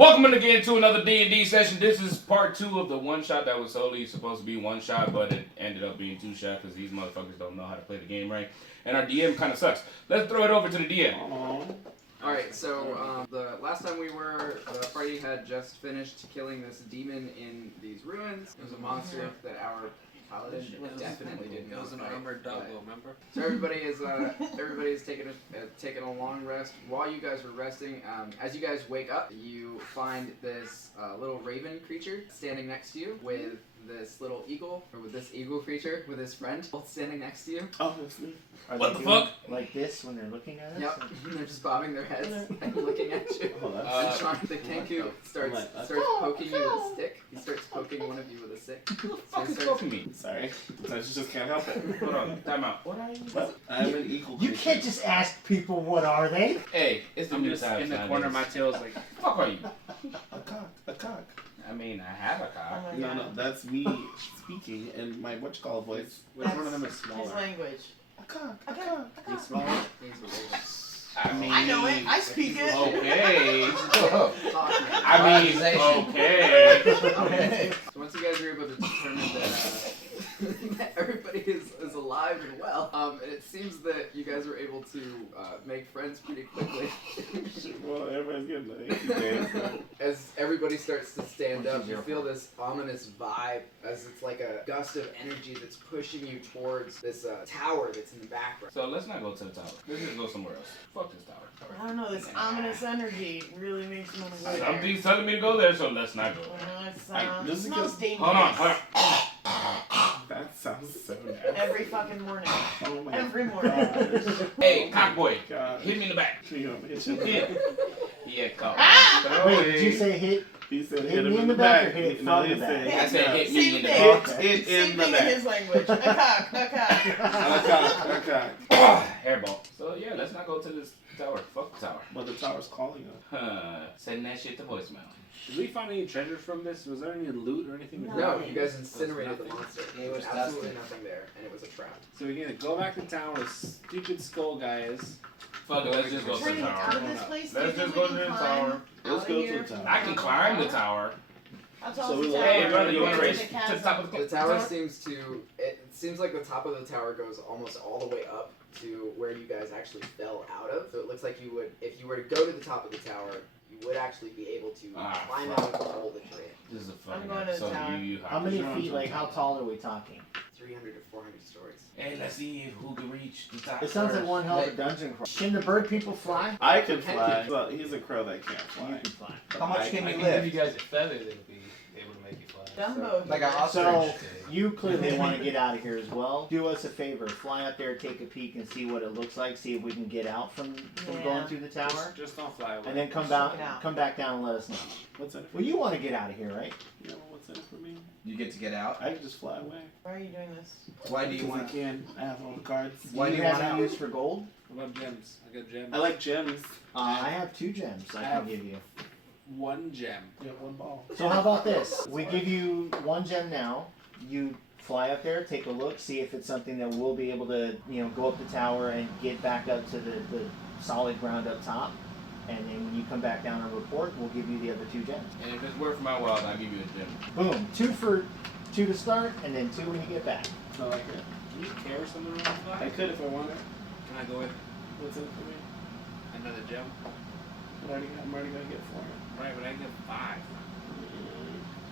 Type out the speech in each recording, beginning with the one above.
Welcome again to another D&D session. This is part 2 of the one shot that was solely supposed to be one shot, but it ended up being 2 shots because these motherfuckers don't know how to play the game right. And our DM kind of sucks. Let's throw it over to the DM. Alright, so the last time we were, the party had just finished killing this demon in these ruins. It was a monster that our paladin definitely didn't know. It was an armored dog, remember? So everybody is taking a long rest. While you guys were resting, as you guys wake up, you find this little raven creature standing next to you with this little eagle, or with this eagle creature with his friend, both standing next to you. Oh, that's me. What the fuck? Like this when they're looking at us? Yep, they're just bobbing their heads and looking at you. Oh, that's The Kenku starts poking you with a stick. He starts poking one of you with a stick. Who the fuck is poking me? Sorry. I just can't help it. Hold on, time out. What are you? Well, I'm an equal You can't just ask people what are they? Hey, it's the I'm new just time. in the corner of my tail is like, fuck are you? A cock. I mean, I have a cock. No, that's me speaking in my whatchamacallit voice. which one of them is His smaller? language. A cock. He's smaller? He's a raven. I mean, I know it. I speak it. Okay. Talking. I mean, okay. Okay. So once you guys are able to determine that, that everybody is alive and well, and it seems that you guys were able to make friends pretty quickly. Well, everybody's getting the As everybody starts to stand up, you feel this ominous vibe as it's like a gust of energy that's pushing you towards this tower that's in the background. So let's not go to the tower. Let's just go somewhere else. Fuck this tower. I don't know. This ominous energy really makes me want to go there. Somebody's telling me to go there, so let's not go. It smells dangerous. Hold on. That sounds so nasty. Every fucking morning. Oh my Every morning. Hey, cockboy, God. hit me in the back. You want me to hit you? Hit. Yeah, cock. Ah! Wait, did you say hit? He said Hit hit him me in the back. or hit No, from he the back? said I said hit me in the Same back. thing. hit Same in the thing in back. his language. A cock. A cock. Hairball. So yeah, let's not go to this tower. Fuck the tower. But the tower's calling us. Send that shit to voicemail. Did we find any treasure from this? Was there any loot or anything? No, you guys incinerated the Nothing. monster. It There was was absolutely dusty. nothing there, and it was a trap. So we're gonna go back to town with stupid skull guys. Fuck it, let's just go to the Turning out tower. of this place. Let's just go to the tower. Let's go to the tower. I can climb the tower. How So tall we is the will- tower? Hey, brother, you want to Where's race the to the top of The tower seems like the top of the tower goes almost all the way up to where you guys actually fell out of. So it looks like you would, if you were to go to the top of the tower, you would actually be able to climb out of the hole that you're in. This is a I'm fucking going to the episode. tower. You How many feet, like how tall are we talking? 300 to 400 stories. Hey, let's see who can reach the top. It sounds like first. one hell of a dungeon crawl. Can the bird people fly? I can fly. Well, he's a crow that can't You fly. can fly. But How much I can you can- lift? If you guys are feathered, it'll be able to make you fly. Dumbo. Like a So, ostrich. you clearly want to get out of here as well. Do us a favor. Fly up there, take a peek, and see what it looks like. See if we can get out from Yeah. going through the tower. Just don't fly away. And then come Check it out. back down and let us know. What's in it for Well, you want to get out of here, right? You know what's in it for me? You get to get out. I can just fly away. Why are you doing this? Why do you Because I want? can. I have all the cards. Why do you have want any out? use for gold? What about gems? I got gems. I like gems. I have 2 gems I can give you. one gem. You have one ball. So how about this? We give you 1 gem now. You fly up there, take a look, see if it's something that we'll be able to, go up the tower and get back up to the solid ground up top. And then when you come back down and report, we'll give you the other 2 gems. And if it's worth my while, I'll give you a gem. Boom. 2 to start, and then 2 when you get back. I like it. Can you carry something around the I fly? could if I wanted. Can I go with What's in it for me? another gem? I'm already gonna get 4. Right, but I get 5.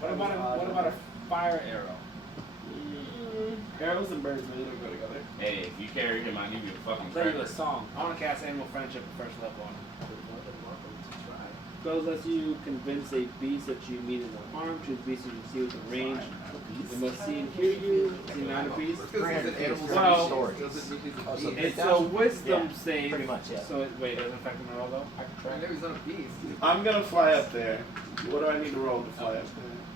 What about a fire arrow? Arrows and birds really don't go together. Hey, if you carry him, I'll give you a fucking I'll tell you a credit. song. I want to cast Animal Friendship at first level on him. You're more than welcome to try. Spells lets you convince a beast that you meet in the harm. Choose beasts you can see within range. They must see and hear you. See not a beast. Because he's an animal Well, stories. Doesn't mean he's a Also, beast. It's a wisdom Yeah, save. pretty much, yeah. So wait, it doesn't affect him at all though. I can I try. know he's not a beast. I'm gonna fly up there. What do I need to roll to fly up there?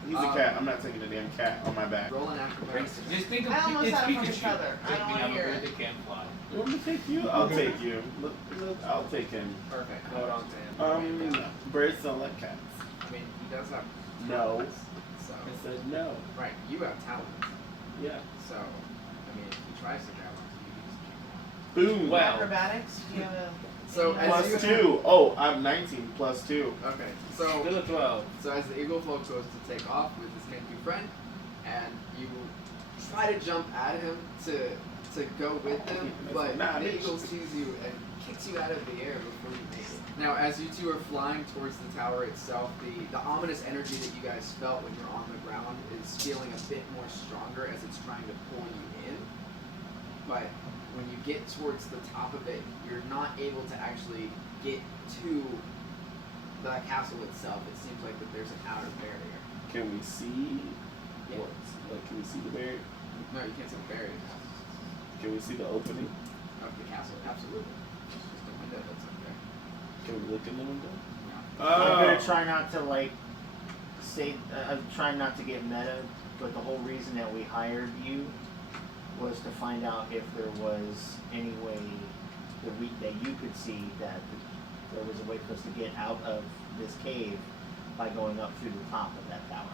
He's a cat. I'm not taking the damn cat on my back. Roll an acrobatics. Just think of I almost it's had a fucking Pikachu. feather. I don't want to hear it. They can't fly. You want me to take you? I'll take you. Look, I'll take him. Perfect. Hold on to him. Birds don't like cats. I mean, he does have No. talents, so I said no. right. You have talents, Yeah. so I mean, if he tries to grab onto you, you just keep Boom. Well, Acrobatics? Do you have a... So as Plus you 2. Oh, I'm 19 plus 2. Okay, so Still a 12. as the eagle folk goes to take off with his Kenku friend, and you try to jump at him to go with him, but the eagle sees you and kicks you out of the air before you make it. Now, as you two are flying towards the tower itself, the ominous energy that you guys felt when you're on the ground is feeling a bit more stronger as it's trying to pull you in. But when you get towards the top of it, you're not able to actually get to the castle itself. It seems like that there's an outer barrier. Can we see Yeah. what? Like, can we see the barrier? No, you can't see the barrier Can we see the opening? of the castle. Absolutely. It's just a window that's up there. Can we look in the window? I'm gonna try not to I'm trying not to get meta, but the whole reason that we hired you was to find out if there was any way that you could see that there was a way for us to get out of this cave by going up through the top of that tower.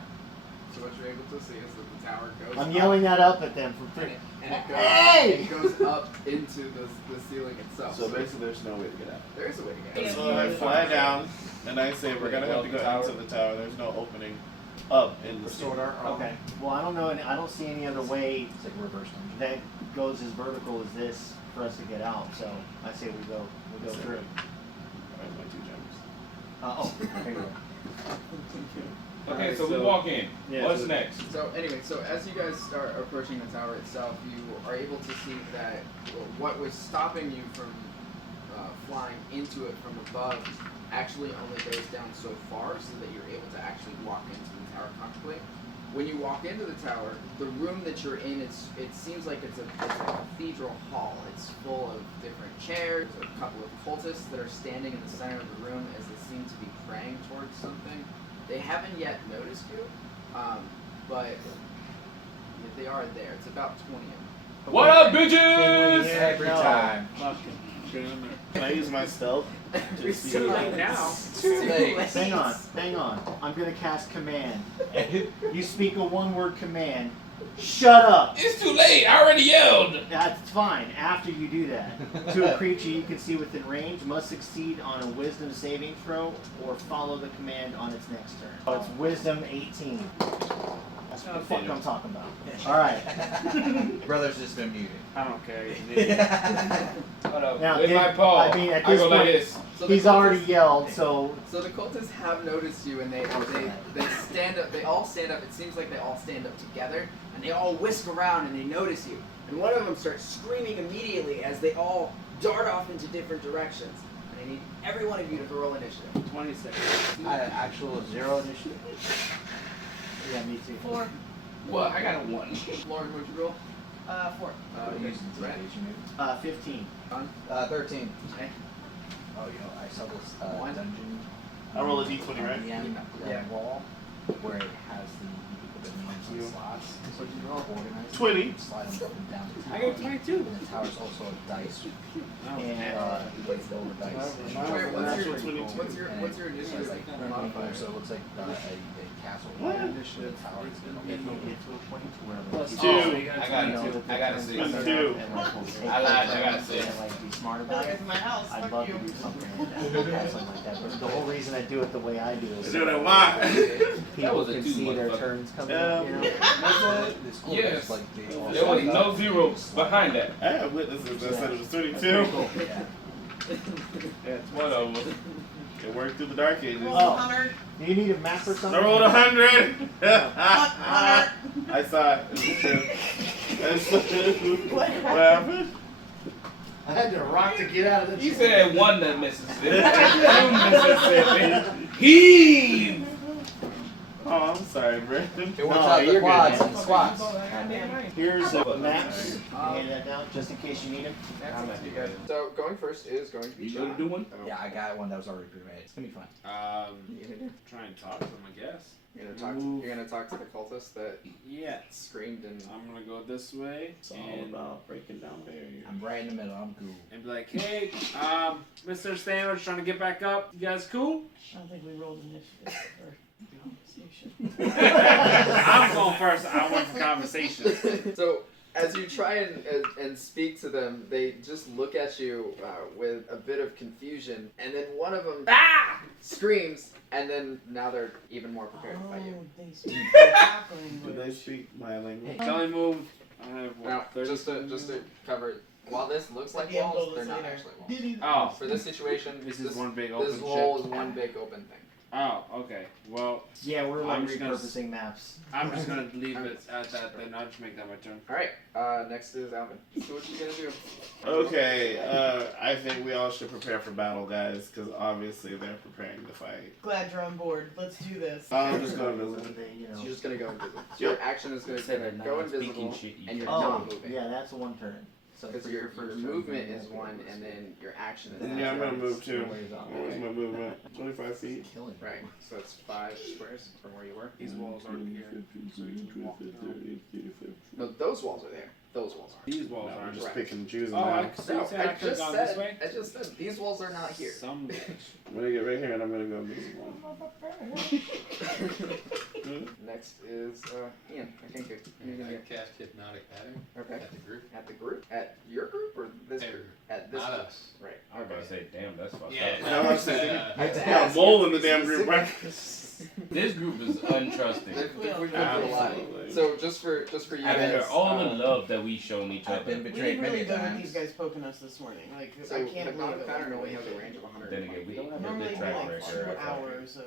So what you're able to see is that the tower goes I'm up, yelling that up at them from and three. it goes up into the ceiling itself. So basically, there's no way to get out. there is a way to get out. So I fly down, and I say we're gonna have to go into the tower. There's no opening up in the Sword ceiling. art. Okay. Well, I don't know. I don't see any other way It's like reverse dungeon. that goes as vertical as this for us to get out. So I say we go through. Alright, my 2 gems. There you go. Okay, Alright, so we so- walk in. yeah, What's so- next? So anyway, so as you guys start approaching the tower itself, you are able to see that what was stopping you from flying into it from above actually only goes down so far, so that you're able to actually walk into the tower comfortably. When you walk into the tower, the room that you're in, it seems like it's a cathedral hall. It's full of different chairs, a couple of cultists that are standing in the center of the room as they seem to be praying towards something. They haven't yet noticed you, but they are there. It's about 20 of them. What up, Can we bitches? hear- Every no. time. Fucking damn it. Can I use my stealth? It's see too it? late now. Too late. late. Hang on. I'm gonna cast command. You speak a one-word command. Shut up. It's too late. I already yelled. That's fine. After you do that, to a creature you can see within range must succeed on a Wisdom saving throw or follow the command on its next turn. So it's Wisdom 18. That's what the fuck I'm talking about. All right. Brother's just been muted. I don't care. He's an idiot. Hold up. Now, With if- my paw. I mean, at I this go like point- this. So the He's already cultists- yelled, so So the cultists have noticed you, and they stand up. They all stand up. It seems like they all stand up together, and they all whisk around, and they notice you. And one of them starts screaming immediately as they all dart off into different directions. And I need every one of you to roll initiative. 26. I had actual 0 initiative. yeah, me too. 4. Well, I got a 1. Lauren, what'd you roll? 4. Okay. Using Right. intimidation maybe. 15. John? 13. Okay. Oh, you know, I saw this One. dungeon. I roll a d20, right? The end Yeah. wall where it has the names and slots. So you can organize 20. them and slide them up and down the tower. I got 22. And the tower's also a dice. Oh, And You roll the dice. Wait, what's your And what's your it initiative says, like, modifier? So it looks like a castle. What? Initiative tower. If you get to a point where Plus like, 2. So you I got got you know, two. that I got a the 6. turns Plus are 2. up and, like, we'll take I lied, I got a it 6. and like be smart You about it. guys in my house. I'd Fuck love you. to do something like that. Something like that. But the whole reason I do it the way I do is Do what I want. people was a can 2, see their motherfucker. turns coming up, you know. This cool Yes. is like they all There was slide no up. 0 behind that. I have witnesses that said it was That's 32. pretty cool. Yeah. That's one of them. It worked through the dark ages. Roll Oh. 100. Do you need a map or something? I rolled 100. 100. I saw it. It was true. What What happened? I had to rock to get out of this. He said 1 to Mississippi. 2 Mississippi. Heave! Oh, I'm sorry, Brandon. It works No, out the you're good, quads man. and squats. Here's the maps. Hand that down just in case you need them. So going first is going to be You gonna do one? Yeah, I got one that was already pre-made. It's gonna be fun. Try and talk to him, I guess. You're gonna talk to the cultist that Yeah. screamed and I'm gonna go this way It's all and, about breaking down barriers. I'm right in the middle. I'm cool. and be like, hey, Mr. Sandwich trying to get back up. You guys cool? I don't think we rolled initiative or conversation. I'm going first. I went for conversation. So As you try and speak to them, they just look at you with a bit of confusion, and then one of them screams, and then now they're even more prepared to fight you. They speak half Do language. they speak my language? It's only moved. I have what, Now, 30 just to cover, while this looks like Yeah, walls, but they're not later. actually walls. Oh, For this situation, this is one big open this ship. wall is one big open thing. Oh, okay. Well, Yeah, we're like I'm just gonna repurposing maps. I'm just gonna leave it at that. Then I'll just make that my turn. All right, next is Alvin. So what you gonna do? Okay, I think we all should prepare for battle, guys, because obviously they're preparing to fight. Glad you're on board. Let's do this. I'm just going So invisible. they, you So know. you're just gonna go invisible. So your action is gonna Said that go not speaking invisible, shit, you and you're can't. not Oh, moving. yeah, that's one turn. So Because your your first movement turn, is one, and then your action is Yeah, I'm next. gonna move too. Ways off. Where's my movement? 25 feet. Killing. Right, so it's 5 squares from where you were. These walls aren't here, so you can walk down. No, those walls are there. Those walls aren't. These walls No, I'm aren't. just Right. picking and choosing Oh, now. so you said I could have gone this way? I just said these walls are not here. Some bitch. I'm gonna get right here and I'm gonna go invisible. Next is Ian. I think you're gonna get cast hypnotic pattern okay at the group. at the group, at your group or this Every group? group. At this Not group. us. Right. I was about to say, damn, that's fucked Yeah, up. No, I'm saying- I had to Yeah, ask mole you in the to be damn group, right? specific. This group is untrusting. We've been through a lot. Absolutely. So just for you After guys, all the love that we've shown each I've other. been We betrayed really many good with times. these guys poking us this morning. Like, so I can't believe hypnotic it. pattern only has a range of 100. Then again, we don't have a Normally good it'd be track like record. 2 I thought. hours of.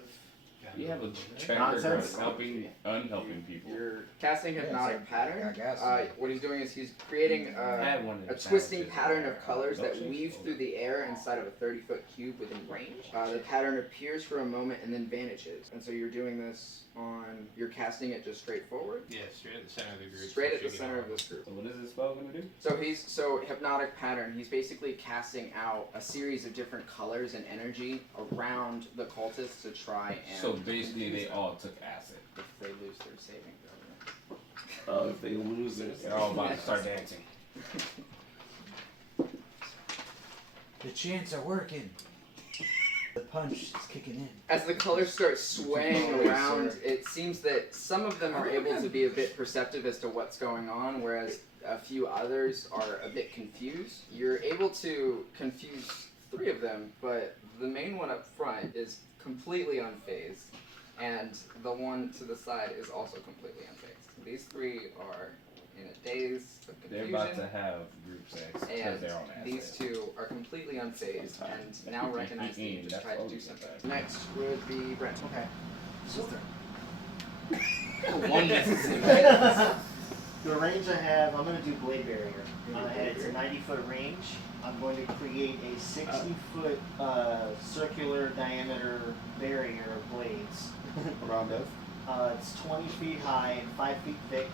We have a track record Nonsense. of helping unhelping people. You're casting hypnotic Yeah, pattern. I guess. What he's doing is he's creating I had one of a the twisting challenges pattern where, of colors that milkshakes weave were- through the air inside of a 30-foot cube within range. The pattern appears for a moment and then vanishes. And so you're doing this you're casting it just straight forward, Yeah, straight at the center of the group. straight at the Should get center all of this group. So what is this spell gonna do? So hypnotic pattern, he's basically casting out a series of different colors and energy around the cultists to try and So basically, they confuse them all took acid. if they lose their saving throw. Oh, if they lose it. They're all about to start dancing. The chants are working. The punch is kicking in. As the colors start swaying around, it seems that some of them are able to be a bit perceptive as to what's going on, whereas a few others are a bit confused. You're able to confuse 3 of them, but the main one up front is completely unfazed, and the one to the side is also completely unfazed. These 3 are in a daze of They're confusion. about to have group sex because And they're on acid. these 2 are completely unfazed and now recognize that you just tried to do something. Next would be Brent. Okay. Oneness is in The range I have, I'm going to do blade barrier. It's a 90-foot range. I'm going to create a 60-foot circular diameter barrier of blades. Around us. It's 20 feet high and 5 feet thick.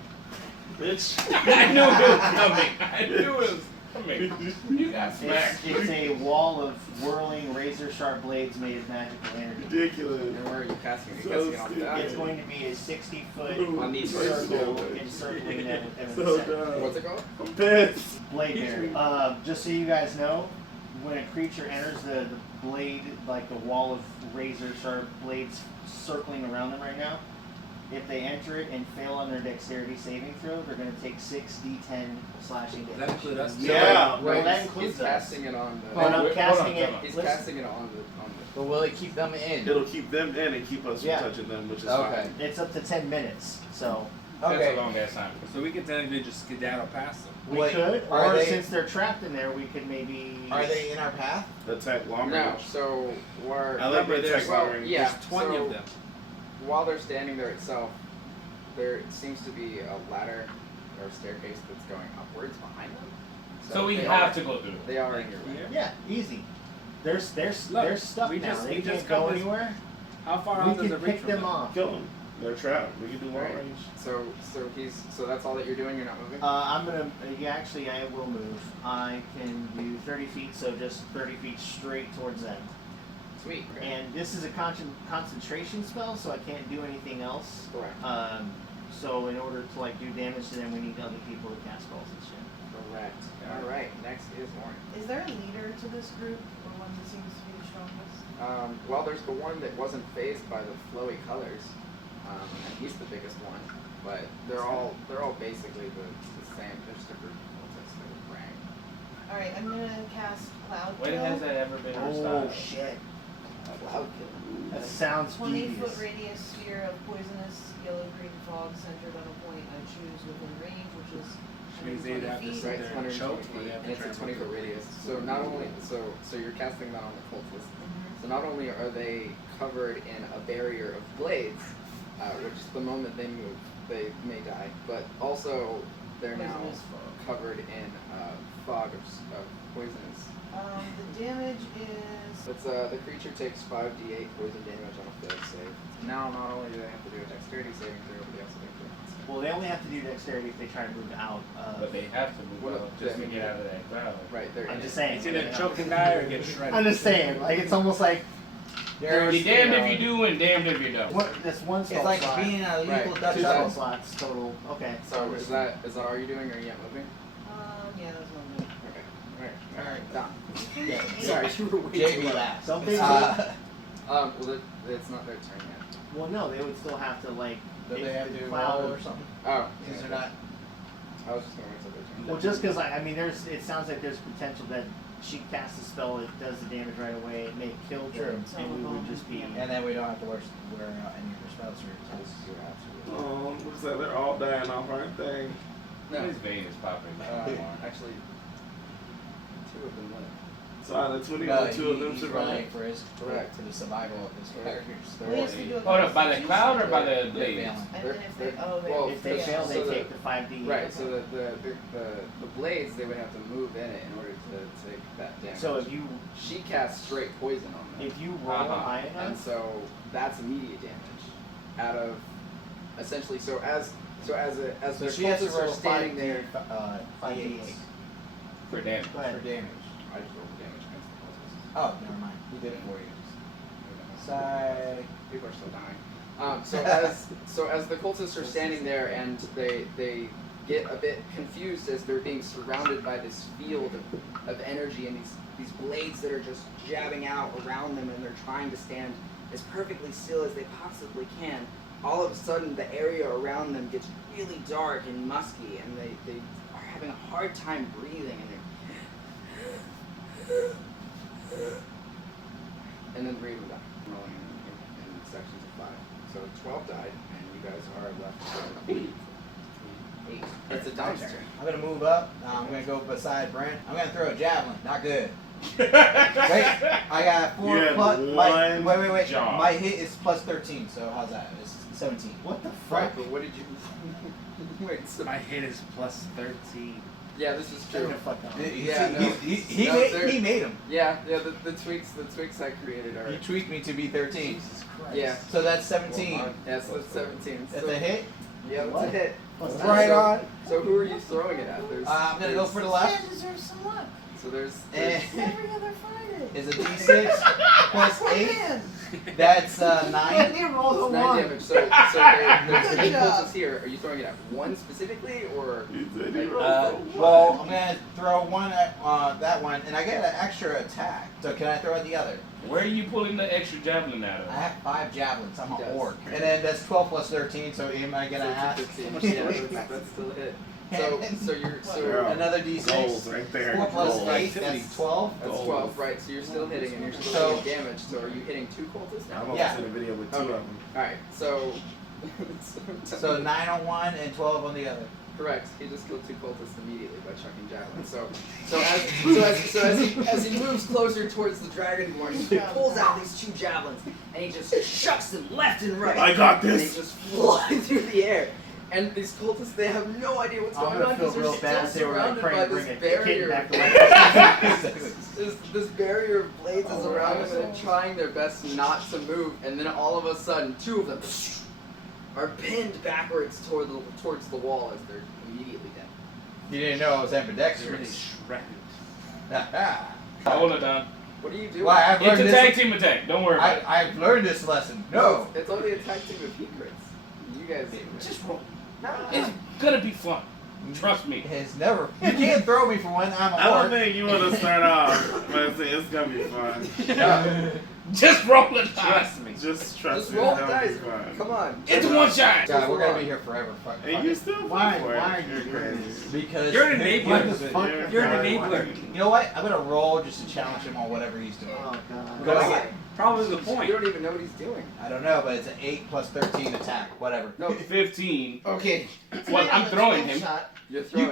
Bitch. I knew it was coming. I knew it was coming. You got smacked. It's a wall of whirling razor-sharp blades made of magical energy. Ridiculous. And where are you casting it? So You're casting it on stupid. that? It's going to be a 60-foot On these circle encircling them within the So center. dumb. What's it called? I'm pissed. Blade barrier. Just so you guys know, when a creature enters the blade, like the wall of razor-sharp blades circling around them right now, if they enter it and fail on their dexterity saving throw, they're going to take 6d10 slashing damage. Does that include us? Yeah. Well, that he's includes us. casting it on the. But I'm Hold on, casting it. come on. He's listen, casting it on the. But will it keep them in? It'll keep them in and keep us from Yeah. touching them, which is Okay. fine. It's up to 10 minutes, so That's Okay. a long ass time. So we could technically just skedaddle past them. we Wait, could. are Or they- since they're trapped in there, we could maybe. Are they in our path? Attack long No, range. so we're. I like the Remember, attack well, long range. yeah. There's 20 so of them. While they're standing there itself, there seems to be a ladder or staircase that's going upwards behind them. So we they have are- to go through. They are in your way. Yeah, easy. They're Look, stuck we now. just- They we can't just go got this- anywhere. How far We out does it could reach pick from them off. Kill them. They're trapped. We can do long Right. range. So that's all that you're doing. You're not moving. I'm gonna. Yeah, actually, I will move. I can do 30 feet, so just 30 feet straight towards them. Sweet. Okay. And this is a concentration spell, so I can't do anything else. Correct. So in order to like do damage to them, we need other people to cast spells and shit. Correct. All right. Next is Lauren. Is there a leader to this group, or one that seems to be the strongest? Well, there's the one that wasn't phased by the flowy colors, and he's the biggest one. But they're all basically the same. They're just a group of cultists that are praying. Alright, I'm gonna cast Cloud When Kill. has that ever been our Oh style? shit. Cloud kill. That sounds 20-foot devious. radius sphere of poisonous yellow-green fog centered on a point I choose within range, which is Which means they'd have to 120 feet. sit Right, there it's and 120 choke feet, or they have and to it's a trample 20-foot radius. So not only so you're casting that on the cultists. Mhm. So not only are they covered in a barrier of blades, which the moment they move, they may die, but also they're now Poisonous fog. covered in fog of poisonous. The damage is It's the creature takes 5d8 poison damage on a failed save. Now, not only do they have to do a dexterity saving throw, but they also have to. Well, they only have to do dexterity if they try to move out of. But they have to move Well, out just to then- get out of that crowd. Right, they're I'm in just it. saying. It's either choke and die or get shredded. I'm just saying, like it's almost like You're damned if you do and damned if you don't. what? That's one spell It's like slot. being a lethal Right. Dutch Two spell oven. slots total. Okay. So is that all you're doing, or are you yet moving? yeah, that's one move. Okay. Alright. Done. Yeah. Sorry, you were way too JB low. last. Don't they? Well, it's not their turn yet. Well, no, they would still have to like. Do they have to cloud roll or something? Oh, Because yeah. they're not. I was just gonna wait till their turn. Well, just because I mean, it sounds like there's potential that she casts a spell, it does the damage right away, it may kill them, True. and we would just be. And then we don't have to wear out any of her spells or attacks. You're absolutely. Looks like they're all dying off, aren't they? No. His vein is popping. Actually, two of them went. So out of 20, No, two of them he's survived. running for his Correct. for the survival of his characters. Well, he has to do a Hold up, by the Constitution cloud or by save. the They're blades? failing. And They're- then if they well, If they fail, they so take the 5d. Right. So the blades, they would have to move in it in order to take that damage. So if you She casts straight poison on them. if you roll high And enough, so that's immediate damage out of essentially. So as So the she has to cultists are roll standing 5d8 there. 5d8 For damage. go for ahead. damage. I just rolled damage against the cultists. Oh, never mind. He did it for you. Sorry. People are still dying. So as the cultists are standing there and they get a bit confused as they're being surrounded by this field of energy and these blades that are just jabbing out around them, and they're trying to stand as perfectly still as they possibly can. All of a sudden, the area around them gets really dark and musky, and they are having a hard time breathing, and then breathing down, rolling in sections of 5. So 12 died, and you guys are left with 8. It's a Dom's turn. I'm gonna move up. I'm gonna go beside Brent. I'm gonna throw a javelin. Not good. Wait, I got 4 You had plus. one Wait. job. My hit is plus 13. So how's that? It's 17. What the Right, fuck? but what did you... Wait, so... My hit is plus 13. Yeah, this is Turn true. the fuck on. Yeah, no. He made him. Yeah, the tweaks I created are... He tweaked me to be 13. Jesus Christ. Yeah. So that's 17. Yeah, so it's 17. That's So, a hit. yeah, that's What? a hit. What's So- that? Right on. So who are you throwing it at? There's, I'm gonna go for the left. Man deserves some luck. So there's Eh. Every other Friday. Is a d6 plus 8. Man. That's 9. He rolled a 9 1. damage. So there's Good 8 job. cultists here. Are you throwing it at one specifically, or... He said he Like, rolled a Well, one. I'm gonna throw one at that one, and I get an extra attack. So can I throw at the other? Where are you pulling the extra javelin out I of? have 5 javelins. I'm He an does. orc. And then that's 12 plus 13. So am I gonna so have it's a 15. Yeah, that's still a hit. So you're... Girl. another Goals d6? right there. 4 plus Goals. 8. That's 12. That's 12, right? So you're still hitting, and you're still So- doing damage. So are you hitting 2 cultists now? I'm almost Yeah. in a video with 2 Okay. of them. Alright, so... So 9 on one and 12 on the other. Correct. He just killed 2 cultists immediately by chucking javelins. As he moves closer towards the dragonborn, he pulls out these 2 javelins and he just chucks them left and right. I got And they this. just fly through the air. And these cultists, they have no idea what's I'm going gonna on feel because real they're bad still if they were like surrounded trying by to bring this a kid barrier. back to life. This barrier of blades is Oh, around them, and they're assholes. trying their best not to move. And then all of a sudden, 2 of them are pinned backwards towards the wall as they're immediately dead. You didn't know I was It's really ambidextrous. shredded. Hold it down. What are you doing? Why, I've It's learned a this. tag team attack. Don't worry about it. I've learned this lesson. No. It's only a tag team of secrets. You guys Just roll. It's gonna be fun. Trust me. It's never. You can't throw me for one. I'm a I don't orc. think you want to start off, but it's gonna be fun. No. Just roll the dice. Trust me. Just trust Just me. roll the that'll be dice. fine. Come on. It's one shot. God, we're gonna be here forever. Fuck. And you still Why? for it. Why are you You're doing crazy. this? Because You're an enabler. What the fuck? You're an enabler. You know what? I'm gonna roll just to challenge him on whatever he's doing. Oh god. Go ahead. Probably the You point. don't even know what he's doing. I don't know, but it's an 8 plus 13 attack. Whatever. No. 15. Okay. Well, I'm throwing him. You're throwing.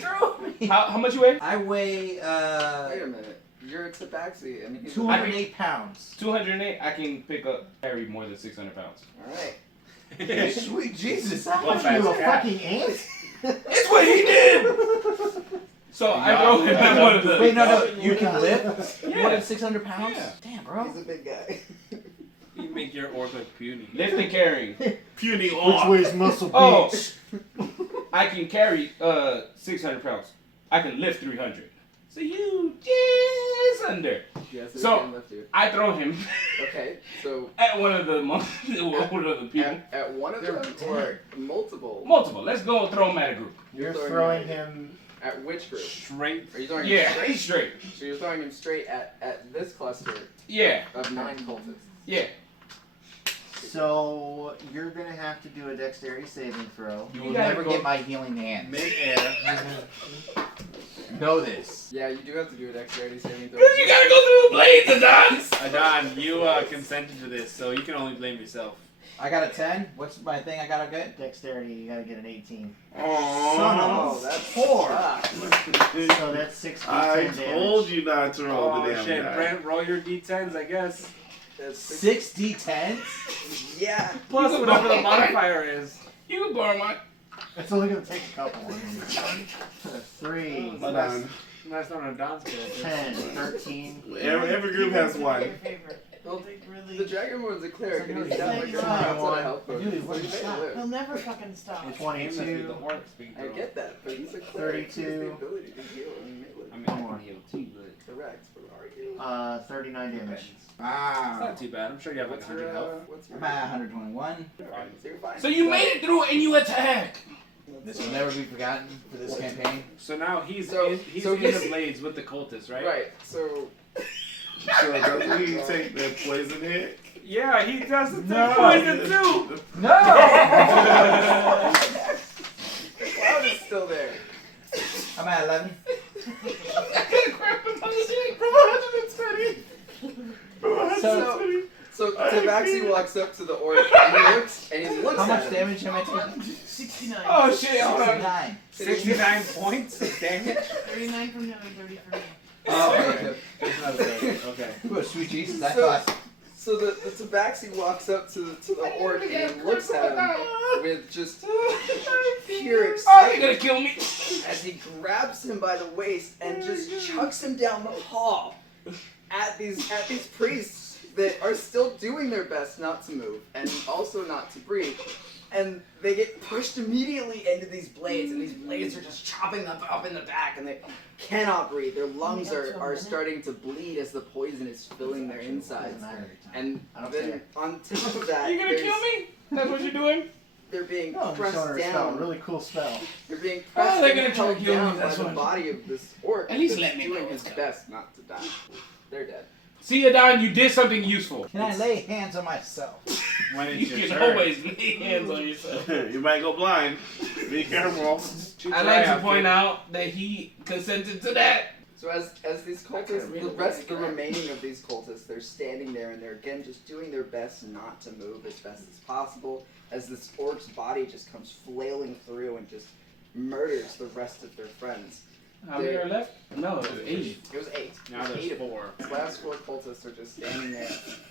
throw me. How much you weigh? I weigh Wait a minute. You're a tabaxi and he's 208 pounds. 208. I can pick up carry more than 600 pounds. Alright. Sweet Jesus. What Well, are you, a fast cat. fucking ant? It's what he did. So I throw him at one of the. Wait, no. You can lift Yeah. more than 600 pounds? Yeah. Damn, bro. He's a big guy. You make your orc look puny. Lift and carrying. Puny Which off. way is muscle Oh. beach? I can carry 600 pounds. I can lift 300. So you just under. Yes, So- we can lift you. I throw him Okay, so at one of the one of the people. at one of them or multiple? Multiple. Let's go throw him at a group. You're Throwing throwing him. him. At which group? Straight. Are you throwing him Yeah, straight? he's straight. So you're throwing him straight at this cluster Yeah, of 9 cultists. yeah. So you're gonna have to do a dexterity saving throw. You You will gotta never go- get my healing hand. Mid-air. Know this. Yeah, you do have to do a dexterity saving throw. Because you gotta go through the blades, Adon. Adon, you consented to this, so you can only blame yourself. I got a 10. What's my thing I gotta get? Dexterity, you gotta get an 18. Son Oh, of that's poor. sucks. So that's 6 I d10 told damage. you not to roll Oh the damn shit, die. Brent, roll your d10s, I guess. That's 6 d10s? Yeah. Plus can whatever the borrow modifier is. You can borrow mine. It's only gonna take a couple. 3, Hold on. That's not on Adon's scale. 10, 13. Every group has one. Your favorite. Well, Like, really. The Dragonborn's a cleric and he's It's got like like you're 2 right. pounds on a health potion. Dude, what So did he you may stop? live. He'll never fucking stop. 22. I get that, but he's a cleric. He has 32. the ability to heal and he may live. I mean, One I more. can heal too, but Correct, but are you? 39 damage. it's Wow. not too bad. I'm sure you have like What's 100 your, health. what's your I'm at 121. So you're fine. So you made it through and you attack. This will never be forgotten for this campaign. So now he's So- in, he's so in he's- the blades with the cultists, right? Right, so So doesn't he take the poison hit? Yeah, he does the No. poison too. No! the cloud is still there. I'm at 11. So Tabaxi walks up to the orc and he looks How at much him. damage am I taking? 69. Oh shit! Hold on. 69. 69 points of damage. 39 from him and 30 from me. Oh, Okay. Ooh, sweet Jesus. I So- thought. So the Tabaxi walks up to the orc and he looks at him with just pure Oh, excitement you're gonna kill me. as he grabs him by the waist and just chucks him down the hall at these priests that are still doing their best not to move and also not to breathe. And they get pushed immediately into these blades, and these blades are just chopping them up in the back, and they cannot breathe. Their lungs are starting to bleed as the poison is filling their insides. And I don't then care. on top of that, You're gonna kill me? That's what you're doing? they're being No, I'm just pressed showing her a spell. down. Really cool spell. They're being Oh, pressed they're and gonna try to held kill me, down by that's the what I'm- body of this orc. At least that's let me doing know his what's up. best not to die. They're dead. See, Adon, you did something useful. Can I lay hands on myself? When it's You your can turn. always lay hands on yourself. You might go blind. Be careful. I'd like to point out that he consented to that. So as these cultists, the remaining of these cultists, they're standing there and they're again just doing their best not to move as best as possible. As this orc's body just comes flailing through and just murders the rest of their friends. How many are left? No, it was 8. It was 8. Now It was there's 8 of them. 4. These last 4 cultists are just standing there,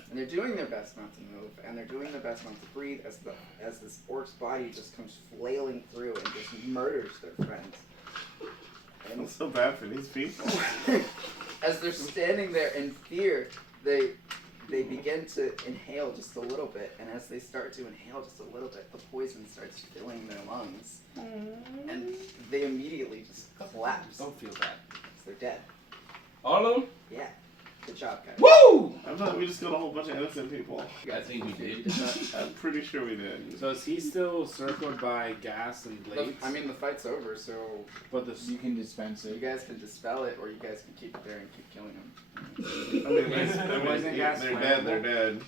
and they're doing their best not to move, and they're doing their best not to breathe as this orc's body just comes flailing through and just murders their friends. I'm And so bad for these people. as they're standing there in fear, they begin to inhale just a little bit, and as they start to inhale just a little bit, the poison starts filling their lungs, and they immediately just collapse. Don't feel bad. They're dead. All of them? Yeah. Good job, guys. Woo! I thought we just killed a whole bunch of innocent people. I think we did. I'm pretty sure we did. So is he still circled by gas and blades? I mean, the fight's over, so but the You can dispense you it. guys can dispel it, or you guys can keep it there and keep killing them. I mean, Poison gas they're flammable? dead. They're dead.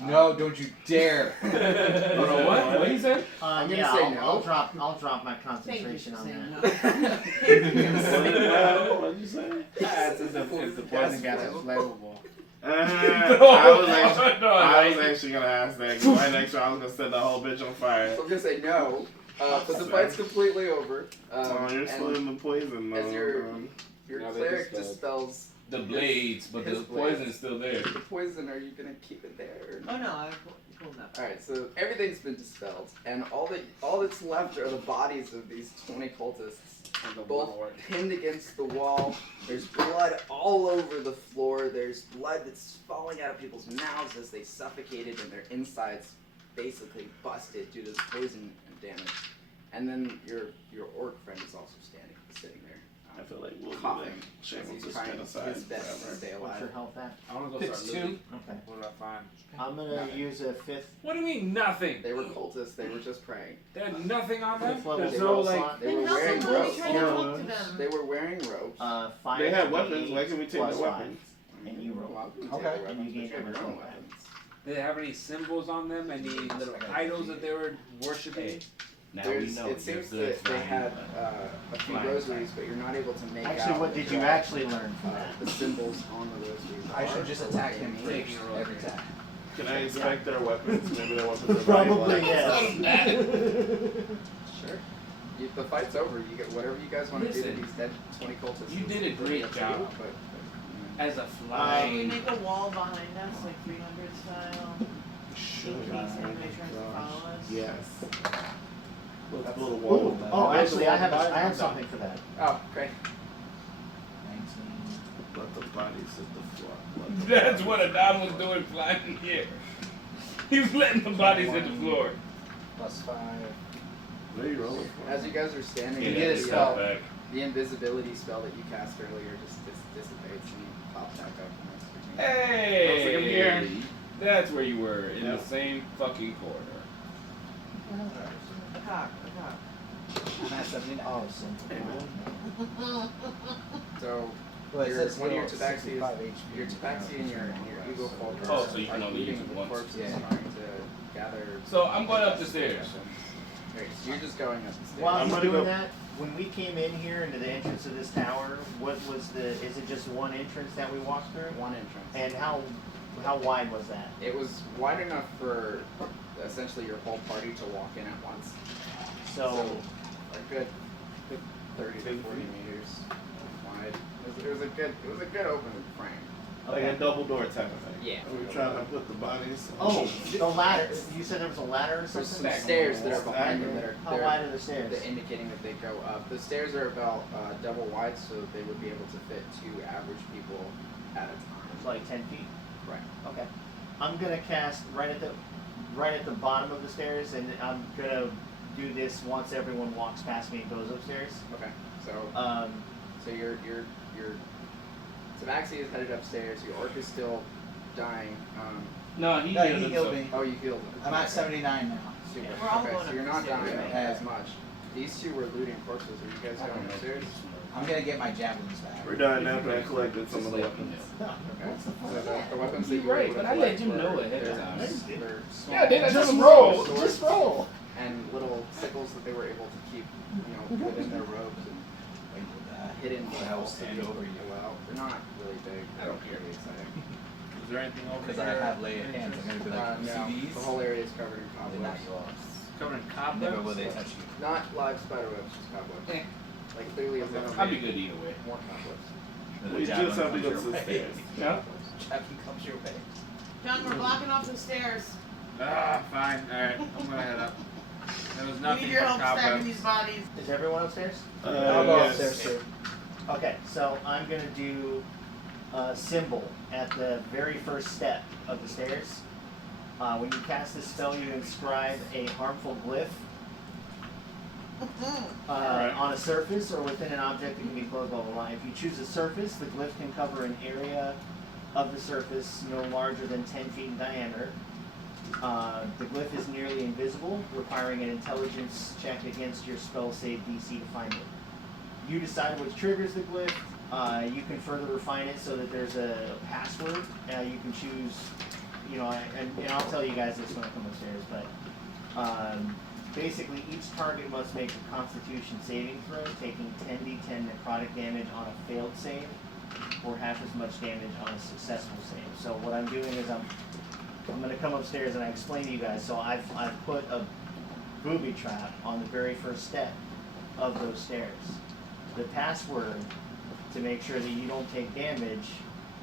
No, don't you dare. Oh, no, what? What he said? I'm gonna Yeah, say I'll no. drop my Thank you concentration for on saying that. no. What'd you say? It's if the poison gas is flammable. I was actually gonna ask that. 'Cause my next round, I was gonna set the whole bitch on fire. So I'm gonna say no, but the fight's completely over. Oh, you're and still in the poison as your though. No, they cleric dispelled. dispels The blades, but the His blades. poison's still there. the poison. Are you gonna keep it there? Oh no, I pulled that. All right, so everything's been dispelled, and all that's left are the bodies of these 20 cultists, And the both one pinned against the wall. There's blood all over the floor. There's blood that's falling out of people's mouths as they suffocated, and their insides basically busted due to the poison damage. And then your orc friend is also sitting there, I feel like we'll coughing be as shameful he's just trying genocide his best to forever. stay What's alive. your health at? I want to go start looting. Okay. What did I find? I'm gonna use a fifth. What do you mean nothing? They were cultists. They were just praying. They had nothing on them. Fifth level There's spell no like. slot. They Then were how wearing come when we robes. try to talk to Wounds. them? They were wearing robes. Fire. They have to weapons. be Why can't we take plus their five. weapons? And you roll. Well, you can Okay. take their And you weapons, gain but you have your another own weapon. weapons. Did they have any symbols on them? Any little idols that they were worshiping? Now There's, we know. it seems you're good that they had a few flying rosaries, but you're not able to make out Actually, what did you actually learn from that? the symbols on the rosaries. I should just attack him first. Taking a roll every here. time. Can I inspect their weapons? Maybe their weapons are Probably valuable. yes. Sure. The fight's over. You get whatever you guys want to do to Listen, these dead 20 cultists. you is did a completely great up to job. you, but, As a Should we flying. make a wall behind us, like 300 style, in case anybody tries to follow us? Yes. Let's build a Ooh, wall. oh, actually, I have something for that. oh, great. 19. Let the bodies hit the floor. Let the That's bodies what hit Adam the was floor. doing flying here. He was letting the bodies hit the floor. Plus 5. What are you rolling for? As you guys are standing You there, get a spell. back. the invisibility spell that you cast earlier just dissipates and you pop back up. And that's Hey! Looks like I'm here. That's where you were, in Yeah. the same fucking corner. A cock. I'm at 79. Oh, simple. So Well, it your, says one of your heal tabaxi 65 HP. your tabaxi and your eagle folk Oh, so you are can only looting use it the once. corpses Yeah. trying to gather. So I'm going up the stairs. Great, so you're just going up the stairs. While I'm he's gonna doing go- that, when we came in here into the entrance of this tower, what was is it just one entrance that we walked through? One entrance. And how wide was that? It was wide enough for essentially your whole party to walk in at once. So, A good 30 to 40 meters wide. It was a good open frame. Like a double door type of thing. Yeah. Are we trying to put the bodies? oh, the ladder. You said there was a ladder or There's something? some stairs that are behind them that are How wide are the stairs? they're indicating that they go up. The stairs are about double wide, so they would be able to fit 2 average people at a time. It's like 10 feet. Right. Okay. I'm gonna cast right at the bottom of the stairs, and I'm gonna do this once everyone walks past me and goes upstairs. Okay. So So your Tabaxi is headed upstairs. Your orc is still dying. No, he No, healed he himself. healed me. Oh, you healed him. I'm at Okay. 79 now. Super. We're all Okay, going so up you're the not stairs, dying right? as much. These 2 were looting corpses. Are you guys going upstairs? I'm gonna get my javelins back. We're done after I collected some of the weapons. Okay. So the weapons that you You're right, were but able I to let collect you know were- ahead of they're- time. they're small- Yeah, I did. I just told him roll. swords Just roll. and little sickles that they were able to keep, within their robes and hidden What else stand did you over over you. Well, they're not really big. I don't They're really exciting. Is there anything over Because here? I have laid hands. I'm gonna be like, No, see these? the whole area is covered in They knock cobwebs. you off. Covered in Never will cobwebs? they touch you. Not live spider webs, just cobwebs. Like clearly as if I'd be good either way. more cobwebs. We just have to go to the stairs. Yeah? Chappie comes your way. John, we're blocking off the stairs. Ah, fine. Alright, I'm gonna head up. There was We nothing need your but help stacking cobwebs. these bodies. Is everyone upstairs? I'll go Yes. upstairs too. Okay, so I'm gonna do a symbol at the very first step of the stairs. When you cast this spell, you inscribe a harmful glyph on a surface or within an object that can be closed, blah, blah, blah. If you choose a surface, the glyph can cover an area of the surface, no larger than 10 feet in diameter. The glyph is nearly invisible, requiring an intelligence check against your spell save DC to find it. You decide what triggers the glyph. You can further refine it so that there's a password. You can choose, and I'll tell you guys this when I come upstairs, but basically each target must make a Constitution saving throw, taking 10d10 necrotic damage on a failed save, or half as much damage on a successful save. So what I'm doing is I'm going to come upstairs and I explain to you guys. So I've put a booby trap on the very first step of those stairs. The password to make sure that you don't take damage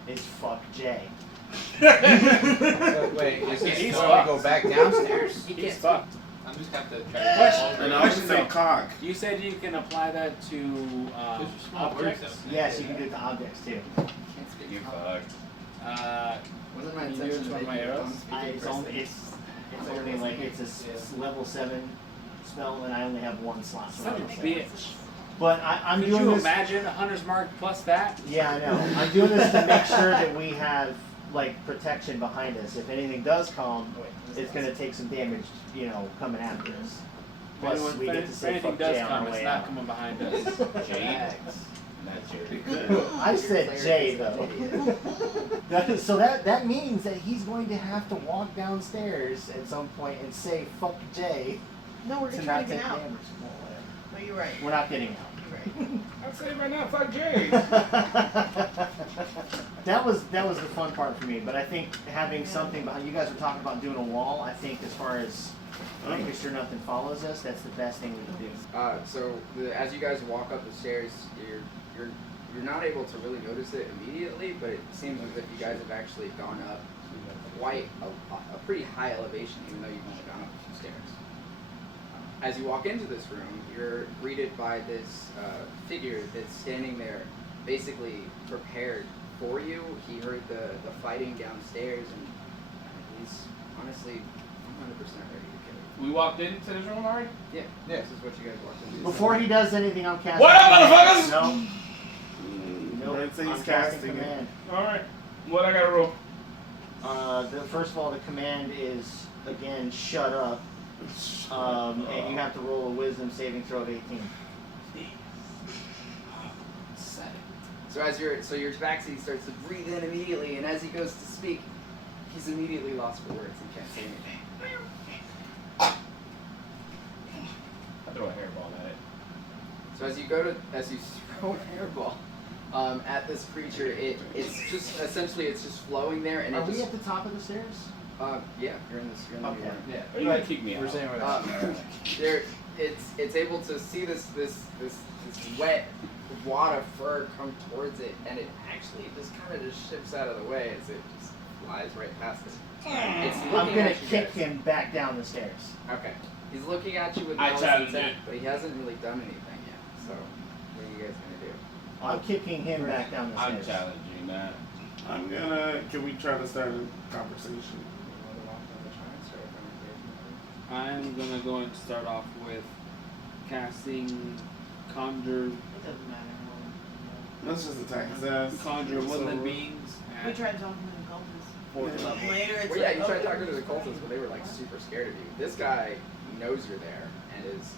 is fuck J. Wait, is this He's going to go back downstairs? He's fucked. I'm just have to try Question. to And I should say cock. You said you can apply that to Those are small words, objects. though. Yes, you can do it to objects too. Can't speak You common. fucked. Wasn't my Can you do intention it to to one of make my you a arrows? tongue-speaking It's person. only it's a level 7 spell, and I only have one slot. So Son of a level 7. bitch. But I'm Could doing you this. imagine a hunter's mark plus that? Yeah, I know. I'm doing this to make sure that we have protection behind us. If anything does come, it's gonna take some damage, coming after us. Plus, we get to if say anything fuck does J on come, our it's way not out. coming behind us. Jade? Not Jade. I said J though. So that means that he's going to have to walk downstairs at some point and say fuck J No, we're to gonna not try to take get out. damage. Well, whatever. No, you're right. We're not getting out. You're right. I'll say right now, fuck Jade. That was the fun part for me, but I think having something behind you guys were talking about doing a wall. I think as far as making sure nothing follows us, that's the best thing we can do. As you guys walk up the stairs, you're not able to really notice it immediately, but it seems as if you guys have actually gone up quite a pretty high elevation, even though you've only gone up a few stairs. As you walk into this room, you're greeted by this figure that's standing there, basically prepared for you. He heard the fighting downstairs, and he's honestly 100% ready to kill you. We walked into this room already? Yeah, this is what you guys walked into. Before he does anything, I'm casting. What up, motherfuckers? No. Nope. Let's say he's I'm casting casting it. command. Alright. What I gotta roll? First of all, the command is again shut up, and you have to roll a wisdom saving throw of 18. So your backseat starts to breathe in immediately, and as he goes to speak, he's immediately lost for words and can't say anything. I throw a hairball at it. So as you throw a hairball at this creature, it's just flowing there, and Are it we just at the top of the stairs? yeah, you're in the Okay. room. Yeah. Or you can kick me We're out. saying what It's able to see this wet wad of fur come towards it, and it actually just kind of just shifts out of the way as it just flies right past it. It's I'm looking gonna at you kick guys. him back down the stairs. Okay. He's looking at you with I malice challenge intent, it. but he hasn't really done anything yet. So, what are you guys gonna do? I'm kicking him back down the I'm stairs. challenging that. Can we try to start a conversation? I'm gonna go and start off with casting conjure Let's just attack his ass. woodland beings We at tried talking to the cultists. 4th level. Later, it's Well, yeah, like, you tried okay, talking to the we're cultists, but they were like super scared of you. This guy knows you're there and is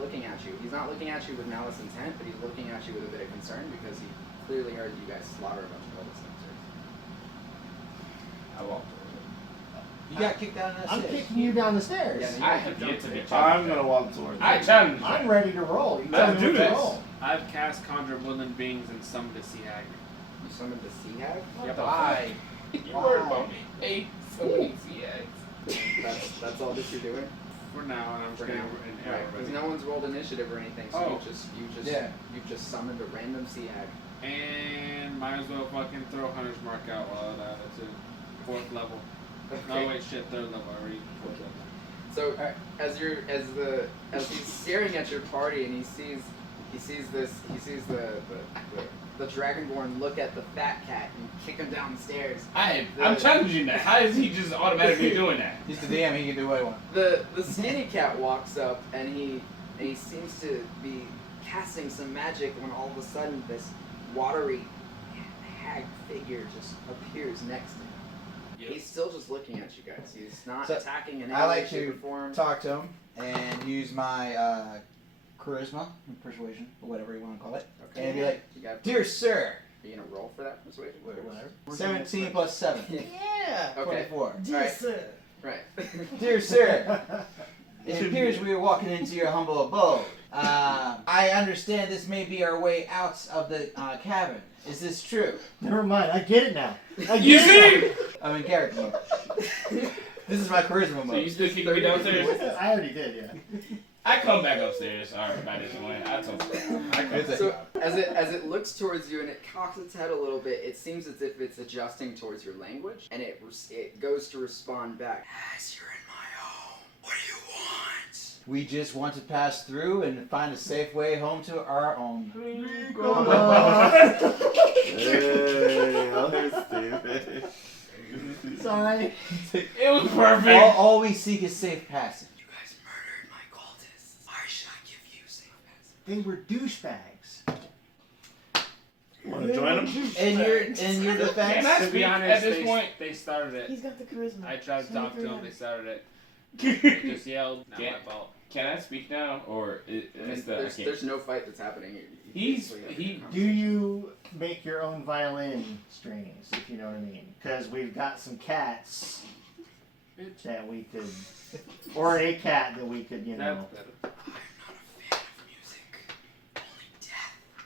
looking at you. He's not looking at you with malice intent, but he's looking at you with a bit of concern because he clearly heard you guys slaughter a bunch of cultists upstairs. I walked over You got kicked out of that I'm stairs. kicking you down the stairs. Yeah, it. I have yet to be challenged. I'm gonna walk towards I him. challenge you. I'm ready to roll. You Let's tell me do what to this. roll. I've cast conjure woodland beings and summoned a sea hag. You summoned the sea hag? Yep. Why? You worried about me? Hey, somebody CX. That's all that you're doing? For now, and I'm For getting now. an Right, arrow because ready. no one's rolled initiative or anything, so Oh. you've just summoned a random sea hag. And might as well fucking throw Hunter's Mark out while I'm at it too. 4th level. Okay. No wait, shit, 3rd level. I already 4th level. So as he's staring at your party and he sees the Dragonborn look at the fat cat and kick him down the stairs. I'm challenging that. How is he just automatically doing that? He's the DM, he can do what he wants. The skinny cat walks up and he seems to be casting some magic when all of a sudden this watery hag figure just appears next to him. Yep. He's still just looking at you guys. He's not So, attacking in any I like way, shape, to or form. talk to him and use my charisma, persuasion, or whatever you want to call it, Okay. and be like, You got. "Dear sir, Are you gonna roll for that persuasion? whatever, 17 plus 7, Yeah. Okay. 24. Alright. sir. Right. Dear sir, it appears we are walking into your humble abode. I understand this may be our way out of the cabin. Is this true? Never mind. I get it now. I You get it see? I'm in character mode. This is my charisma So you mode. still kicking me downstairs? now. I already did, yeah. I come back upstairs. Alright, by this point. I told you. So as it looks towards you and it cocks its head a little bit, it seems as if it's adjusting towards your language, and it goes to respond back. As you're in my home, what do you want? We just want to pass through and find a safe way home to our own. Hey, I'm stupid. Sorry. It was perfect. All we seek is safe passage. You guys murdered my cultists. Why should I give you safe passage? They were douchebags. Want to join them? In your defense, Can I To speak be at honest, this point? they started it. He's got the charisma. I tried to talk to them, they 73. started it. They just yelled. Not Can't- my fault. Can I speak now, or There's no fight that's happening. He's- Do you make your own violin strings, if you know what I mean? Because we've got some cats that we could, or a cat that we could, you know.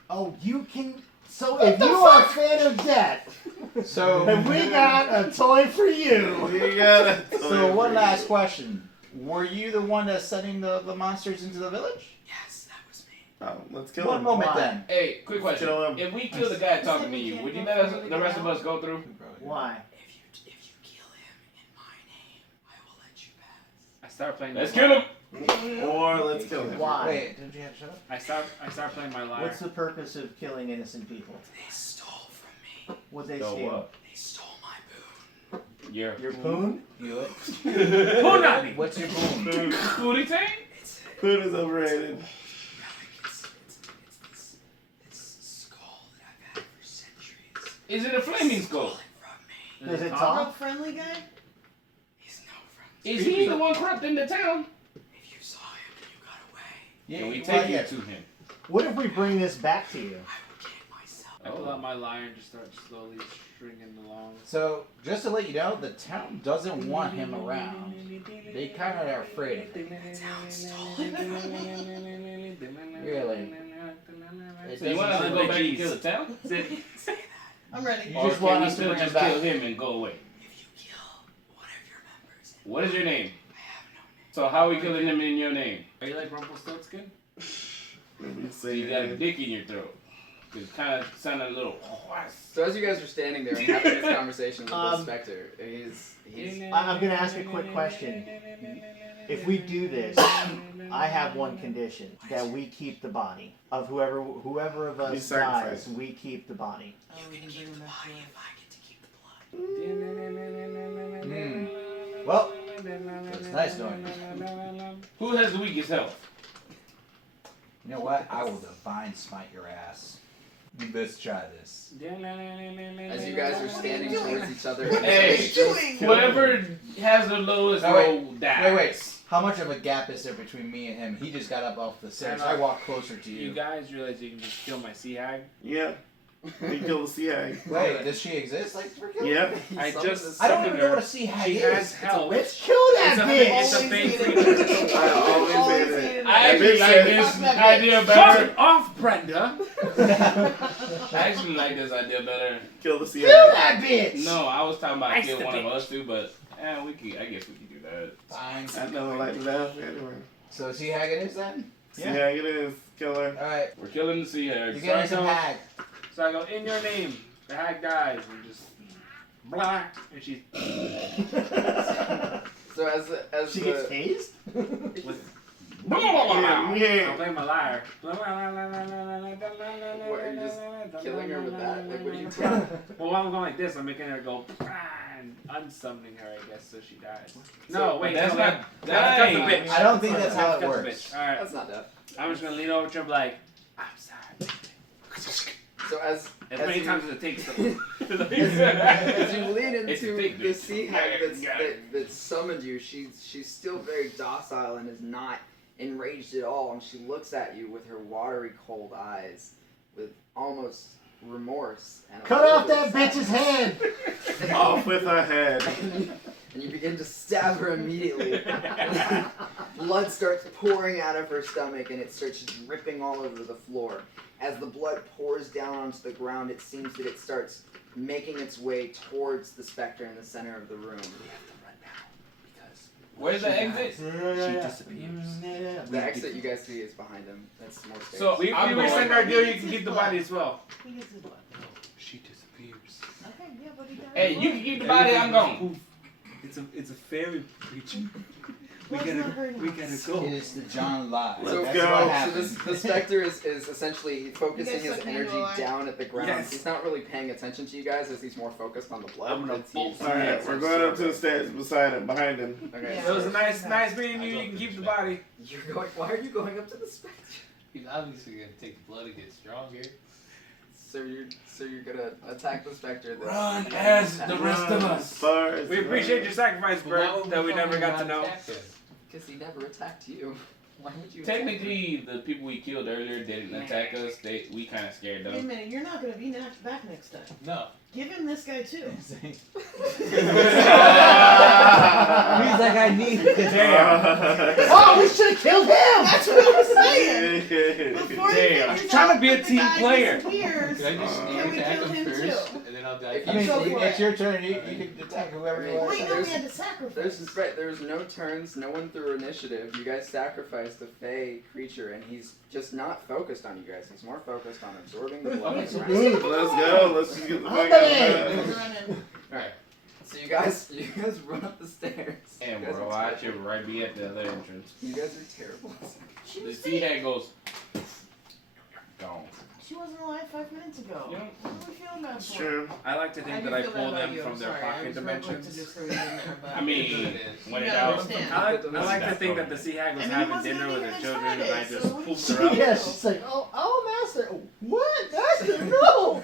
Oh, you can. So if you are a fan of death, so then we got a toy for you. We got it. So one last question. Were you the one that's sending the monsters into the village? Yes, that was me. Oh, let's kill One him. moment Why? then. Hey, quick question. Kill him. If we kill the guy talking to you, would you let us, the rest of us go through? Why? If you kill him in my name, I will let you pass. I started playing. Let's my kill lyre. him. Or let's kill him. Why? Wait, didn't you have to shut up? I start playing my lyre. What's the purpose of killing innocent people? They stole from me. What they So steal? what? They stole my boon. Your Your poon? You it? Punani. What's your boom? booty tank? Food is overrated. Relic. It's this skull that I've had for centuries. Is it a flaming skull? Stolen from me. Does it Dog talk? friendly guy? He's no friend. Is he the one corrupting the town? If you saw him and you got away, Yeah, Can we well, take yeah. you to him? What if we bring this back to you? I will get it myself. I pull out my lyre and just start slowly stringing along. So, just to let you know, the town doesn't want him around. They kind of are afraid of him. Really? It So you want us to doesn't- go back and kill the town? I'm ready. You Or just can want we us to still bring him just back. kill him and go away? If you kill one of your members, What is your name? I have no name. So how are we killing him in your name? Are you like Rumpelstiltskin? Let me So you got a dick in your throat. It kind of sounded a little hoarse. So as you guys are standing there and having this conversation with the specter, he's I'm going to ask a quick question. If we do this, I have one condition: that we keep the body of whoever of Be us sacrificed. dies. We keep the body. Oh, we can bring him back to if I get to keep the blood. Well, it's nice knowing you. Who has the weakest health? You know what? I will divine smite your ass. Let's try this. As you guys are standing towards each other, Hey, doing? whoever has the lowest Oh, wait. roll dies. Wait. How much of a gap is there between me and him? He just got up off the stairs. I walked closer to You you. guys realize you can just kill my sea hag? Yeah. We kill the sea hag. Wait, does she exist? Like, for killing? Yep. I Some just of this- I don't summoned even know her. what a sea hag She is. has health. Let's kill that It's a bitch! fake creature. I always say that. I actually That like bitch this said- idea Fuck better. off, Brenda! I actually like this idea better. Kill the sea Kill hag. that bitch! No, I was talking about Ice kill the one of bitch. us two, but I guess we can do that. Fine. I don't like that anyway. So sea hag it is then? Sea hag it is. Kill her. Alright. We're killing the sea hag. You're getting some Psycho. hag. So I go, in your name, the hag dies, and just blah, and she's So as She the, gets tased? Yeah, I'm yeah. playing my lyre. what are you just killing her with that? Like what are you doing? Well, while I'm going like this, I'm making her go and unsummoning her, I guess, so she dies. No, wait, that's no, not that's dying. the bitch. I don't think that's how it Cut the works. bitch. Alright, That's not death. I'm just gonna lean over to her and be like, I'm sorry. So As many times as it takes. as you lean It's into thick, the dude. sea hag that summoned you, she's still very docile and is not enraged at all, and she looks at you with her watery cold eyes with almost remorse and Cut off that bitch's head! Off with her head. and you begin to stab her immediately. Blood starts pouring out of her stomach and it starts dripping all over the floor. As the blood pours down onto the ground, it seems that it starts making its way towards the specter in the center of the room. Where's the exit? She disappears. The exit you guys see is behind him. That's more stairs. So We I'm resend going. our deal. You can keep the body as well. He gets his blood. She disappears. Okay, yeah, but he died. Hey, you can keep the body. I'm gone. It's a fairy creature. Well, it's not very We nice. gotta go. It is the John lie. Let's That's go. what So happens. the specter is essentially focusing You guys his suck me energy into a lie. down at the ground. Yes. He's not really paying attention to you guys as he's more focused on the blood. I'm gonna It's- bolt he's- Alright, we're going up to the stairs beside him, behind him. Okay. Yeah. It was a nice meeting you. You can keep the body. You're going. Why are you going up to the specter? He's obviously gonna take the blood and get stronger. So you're gonna attack the specter. Run as the rest of us. Far as We appreciate your sacrifice, But why Bert, would that we fucking never got to not know. attack him? Because he never attacked you. Why would you? attack him? Technically, the people we killed earlier didn't attack us. We kind of scared Wait a them. minute, you're not gonna be back next time. No. Give him this guy too. He's like, I need this. Oh, we should have killed him! That's what I was saying. Before he Damn. figures Trying to out be a that the team guy player. disappears, Can I just Can we attack kill him him first, too? and then I'll die? If I mean, you Go for it's it. your turn. You can attack whoever you want. Wait, no, we There's- had to sacrifice. There's no turns. No one threw initiative. You guys sacrificed a fey creature, and he's just not focused on you guys. He's more focused on absorbing the blood. Let's go. Let's just get the fuck out Okay. of Running. Alright. So you guys run up the stairs. And you guys we'll are watch terrible. it right be at the other entrance. You guys are terrible. She The was sea dead. head goes. Gone. She wasn't alive 5 minutes ago. You know, What are we feeling bad It's for? true. I like to think that I pull them from their pocket dimensions. I mean, when You it gotta out. understand. I like to think that the sea hag was I mean, he having wasn't dinner with even her inside children, and I it, just so what do you pooped her up. Yeah, she's like, oh, master. What? Master, no!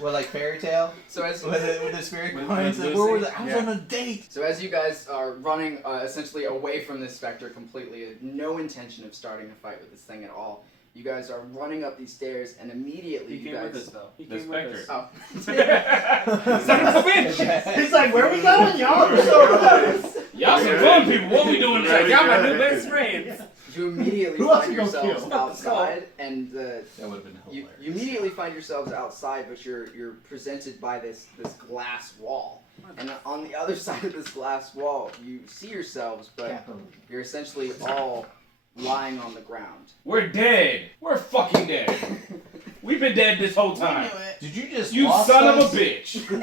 Well, like fairy tale So as with the spirit With coins. Lucy? Where was it? I was Yeah. on a date. So as you guys are running essentially away from this specter completely, no intention of starting a fight with this thing at all. You guys are running up these stairs, and immediately He you came guys. with us though. He The came with specter. us. Oh. Son of a bitch! He's like, where we going, y'all? We're so close. Y'all some fun people. What we doing He's like, today? y'all my new best friends. You immediately Who else find you gonna yourselves kill? outside, and That would have been you hilarious. immediately find yourselves outside, but you're presented by this glass wall. And on the other side of this glass wall, you see yourselves, but Capitalism. you're essentially all lying on the ground. We're dead. We're fucking dead. We've been dead this whole We time. knew it. Did you just You lost son of us? a bitch. We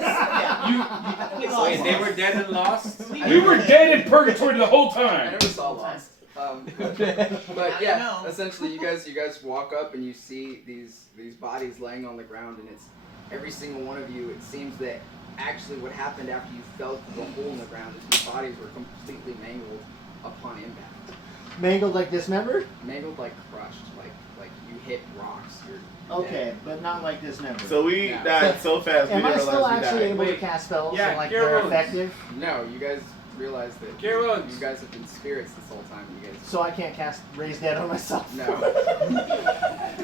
lost. Wait, they were dead and lost? We were dead in purgatory the whole I time. never saw Lost. But Now you yeah, know. essentially, you guys walk up and you see these bodies laying on the ground, and it's every single one of you. It seems that actually what happened after you fell through the hole in the ground is your bodies were completely mangled upon impact. Mangled like dismembered? Mangled, like crushed, like you hit rocks. You're Okay, but not like dismembered. So we Yeah. died so fast we Am I didn't still realize we actually died. able to Wait. cast spells Yeah, and like cure they're wounds. effective? No, you guys realize that Cure wounds. you guys have been spirits this whole time. You guys. So I can't cast Raise Dead on myself? No.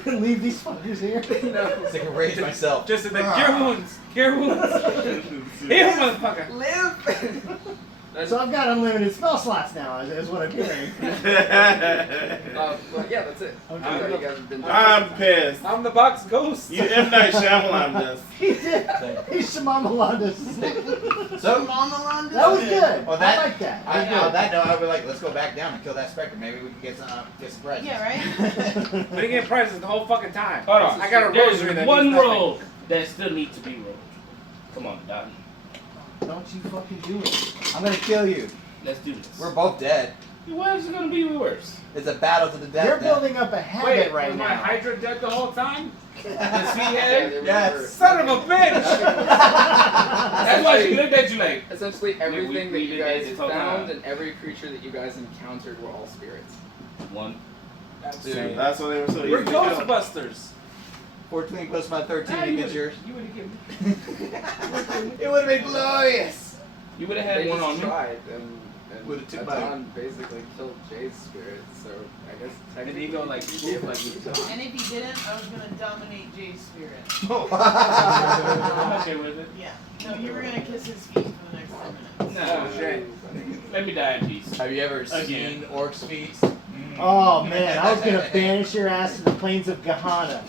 Leave these fuckers here? No. I can raise myself. Just in the cure wounds. Cure wounds. Heal, motherfucker. Live. So I've got unlimited spell slots now, is what I'm hearing. Well, yeah, that's it. Okay. That's all you guys have been doing. I'm pissed. I'm the box ghost. You M. Night Shyamalan this. He did. He's Shamamalanda. So, Mama That was good. Well, that- I like that. on that note, I'd be like, let's go back down and kill that specter. Maybe we can get some prizes. Yeah, right? We didn't get prizes the whole fucking time. Hold on. I got a There's rosary that one means nothing. roll that still needs to be rolled. Come on, Doc. Don't you fucking do it. I'm gonna kill you. Let's do this. We're both dead. Why is it gonna be worse? It's a battle to the death. You're now. building up a habit Wait, right was my now. Hydra dead the whole time? The sea Yeah, head? they were- Yes. Son of a bitch! That's why she looked at you like. Essentially, everything that we you did guys this whole found time. and every creature that you guys encountered were all spirits. One. That's why they were so easy We're to kill. Ghostbusters. 14 plus my 13 equals yours. You would have given me. It would have been glorious. You would have They had one just on me. tried, and Would've took Adon basically killed Jay's spirit, so I guess And technically he go like swoop like you. And if he didn't, I was gonna dominate Jay's spirit. I'm okay with it. Yeah. No, you were gonna kiss his feet for the next 10 minutes. No. shame. Let me die in peace. Have you ever Again. seen orcs' feet? Oh man, I was gonna banish your ass to the plains of Gehenna.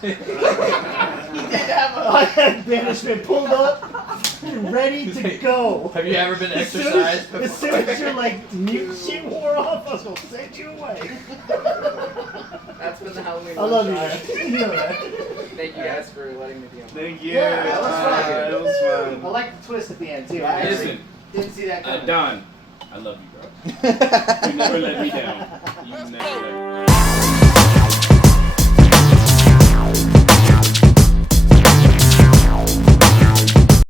He did have I had banishment pulled up, ready to go. Have you ever been As soon exercised as soon as your like mute shit wore off, I was gonna send you away. That's been the Halloween I love you, one-shot. man. You know that. Thank you guys for letting me be on. Thank you. Yeah, that was fun. It was I fun. like the twist at the end too. I actually Listen, didn't see that coming. Don, I love you, bro. You never let me down. You never let me down.